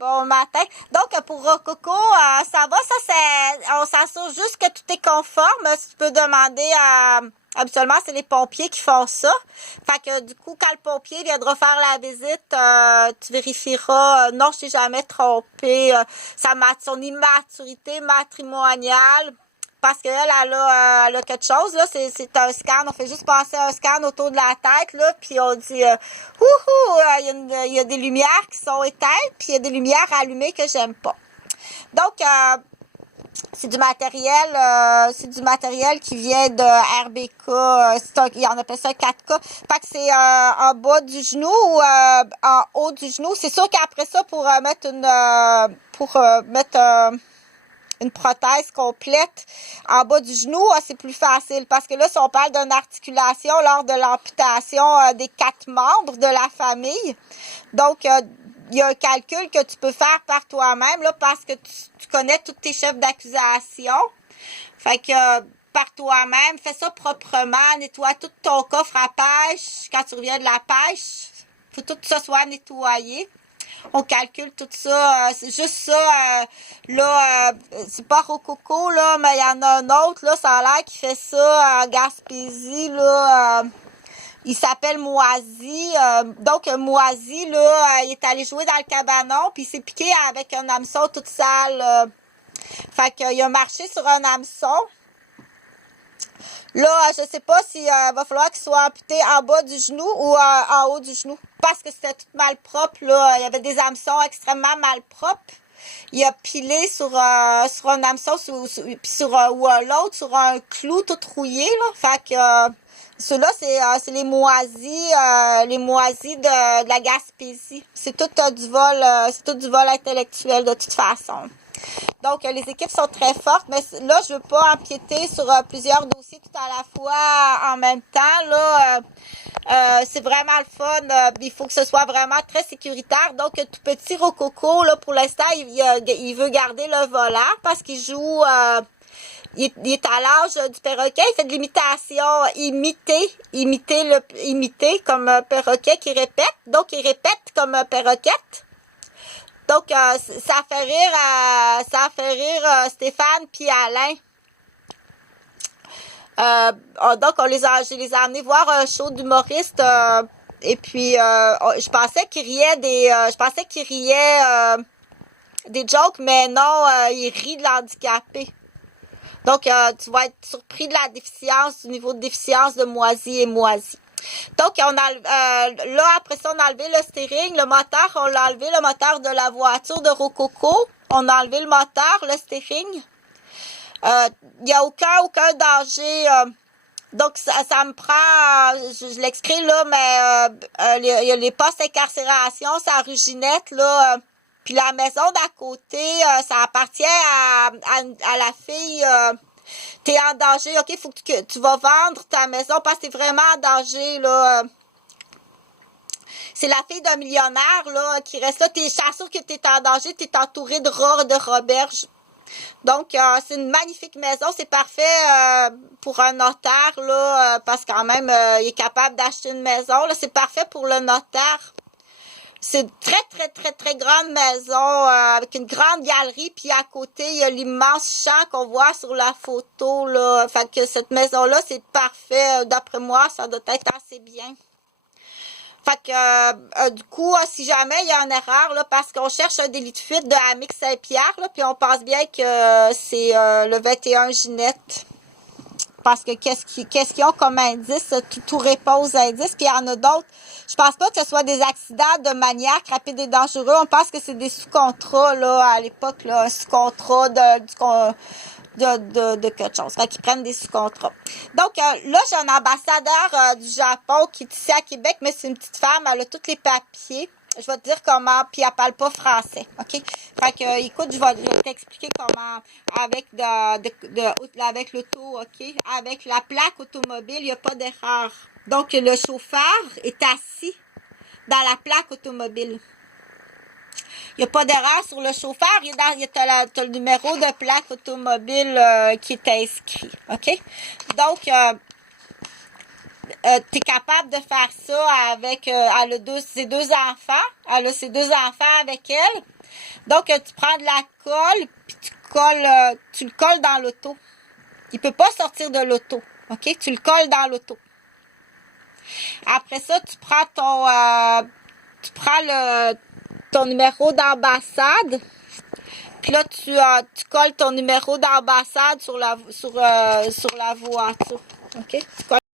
Bon matin. Donc, pour Rococo, ça va, on s'assure juste que tout est conforme. Tu peux demander à... Habituellement, c'est les pompiers qui font ça. Fait que du coup, quand le pompier viendra faire la visite, tu vérifieras, non, je t'ai jamais trompé, son immaturité matrimoniale. Parce qu'elle, elle a quelque chose, là, c'est un scan, on fait juste passer un scan autour de la tête, là, puis on dit, il y a des lumières qui sont éteintes, puis il y a des lumières allumées que j'aime pas. Donc, c'est du matériel qui vient de RBK, on appelle ça 4K. Fait que c'est en bas du genou ou en haut du genou. C'est sûr qu'après ça, pour mettre une prothèse complète en bas du genou, c'est plus facile. Parce que là, si on parle d'une articulation lors de l'amputation des 4 membres de la famille, donc il y a un calcul que tu peux faire par toi-même là, parce que tu connais tous tes chefs d'accusation. Fait que par toi-même, fais ça proprement, nettoie tout ton coffre à pêche quand tu reviens de la pêche. Faut tout ça soit nettoyé. On calcule tout ça, c'est juste ça, c'est pas Rococo, là, mais il y en a un autre, là, ça a l'air qui fait ça à Gaspésie, là, il s'appelle Moisy, donc Moisy, là, il est allé jouer dans le cabanon, puis il s'est piqué avec un hameçon toute sale, fait qu'il a marché sur un hameçon. Là, je sais pas s'il va falloir qu'il soit amputé en bas du genou ou en haut du genou. Parce que c'était tout mal propre, là. Il y avait des hameçons extrêmement mal propres. Il a pilé sur un hameçon puis sur ou l'autre sur un clou tout rouillé, là. Fait que ceux-là, c'est les moisis de la Gaspésie. C'est tout du vol intellectuel de toute façon. Donc, les équipes sont très fortes, mais là, je veux pas empiéter sur plusieurs dossiers tout à la fois en même temps. Là, c'est vraiment le fun. Il faut que ce soit vraiment très sécuritaire. Donc, tout petit Rococo, là, pour l'instant, il veut garder le volant parce qu'il joue... il est à l'âge du perroquet, il fait de l'imitation, imiter comme un perroquet qui répète. Donc, il répète comme un perroquet. Donc, ça a fait rire Stéphane puis Alain. Donc, je les ai amenés voir un show d'humoristes. Et puis, je pensais qu'ils riaient des jokes, mais non, ils rient de l'handicapé. Donc, tu vas être surpris de la déficience, du niveau de déficience de Moisy et Moisy. Donc, là, après ça, on a enlevé le steering, le moteur, on l'a enlevé, le moteur de la voiture de Rococo. On a enlevé le moteur, le steering. Il n'y a aucun danger. Donc, ça me prend, je l'excris là, mais il y a les postes d'incarcération, c'est à Ruginette, là. Puis la maison d'à côté, ça appartient à la fille... t'es en danger, ok, faut que tu vas vendre ta maison parce que t'es vraiment en danger, là. C'est la fille d'un millionnaire, là, qui reste là. Je t'assure que t'es en danger, t'es entouré de rats de roberges. Donc, c'est une magnifique maison, c'est parfait pour un notaire, là, parce que quand même, il est capable d'acheter une maison, là, c'est parfait pour le notaire. C'est une très, très, très, très grande maison avec une grande galerie. Puis à côté, il y a l'immense champ qu'on voit sur la photo, là. Fait que cette maison-là, c'est parfait. D'après moi, ça doit être assez bien. Fait que du coup, si jamais il y a une erreur, là, parce qu'on cherche un délit de fuite de Amix Saint-Pierre, là, puis on pense bien que c'est le 21 Ginette. Parce que qu'est-ce qu'ils ont comme indice? Tout répond aux indices. Puis il y en a d'autres. Je pense pas que ce soit des accidents de maniaques rapides et dangereux. On pense que c'est des sous-contrats, là, à l'époque, là, un sous-contrat de quelque chose. Fait qu'ils prennent des sous-contrats. Donc, là, j'ai un ambassadeur du Japon qui est ici à Québec, mais c'est une petite femme. Elle a tous les papiers. Je vais te dire comment, puis elle parle pas français, ok? Fait que, écoute, je vais t'expliquer comment, avec l'auto, ok? Avec la plaque automobile, il n'y a pas d'erreur. Donc, le chauffeur est assis dans la plaque automobile. Il n'y a pas d'erreur sur le chauffeur. T'as le numéro de plaque automobile qui est inscrit, ok? Donc, tu es capable de faire ça avec ses deux enfants. Elle a ses deux enfants avec elle. Donc, tu prends de la colle, puis tu le colles dans l'auto. Il peut pas sortir de l'auto. OK? Tu le colles dans l'auto. Après ça, tu prends ton numéro d'ambassade. Puis là, tu colles ton numéro d'ambassade sur la voiture. OK? Tu colles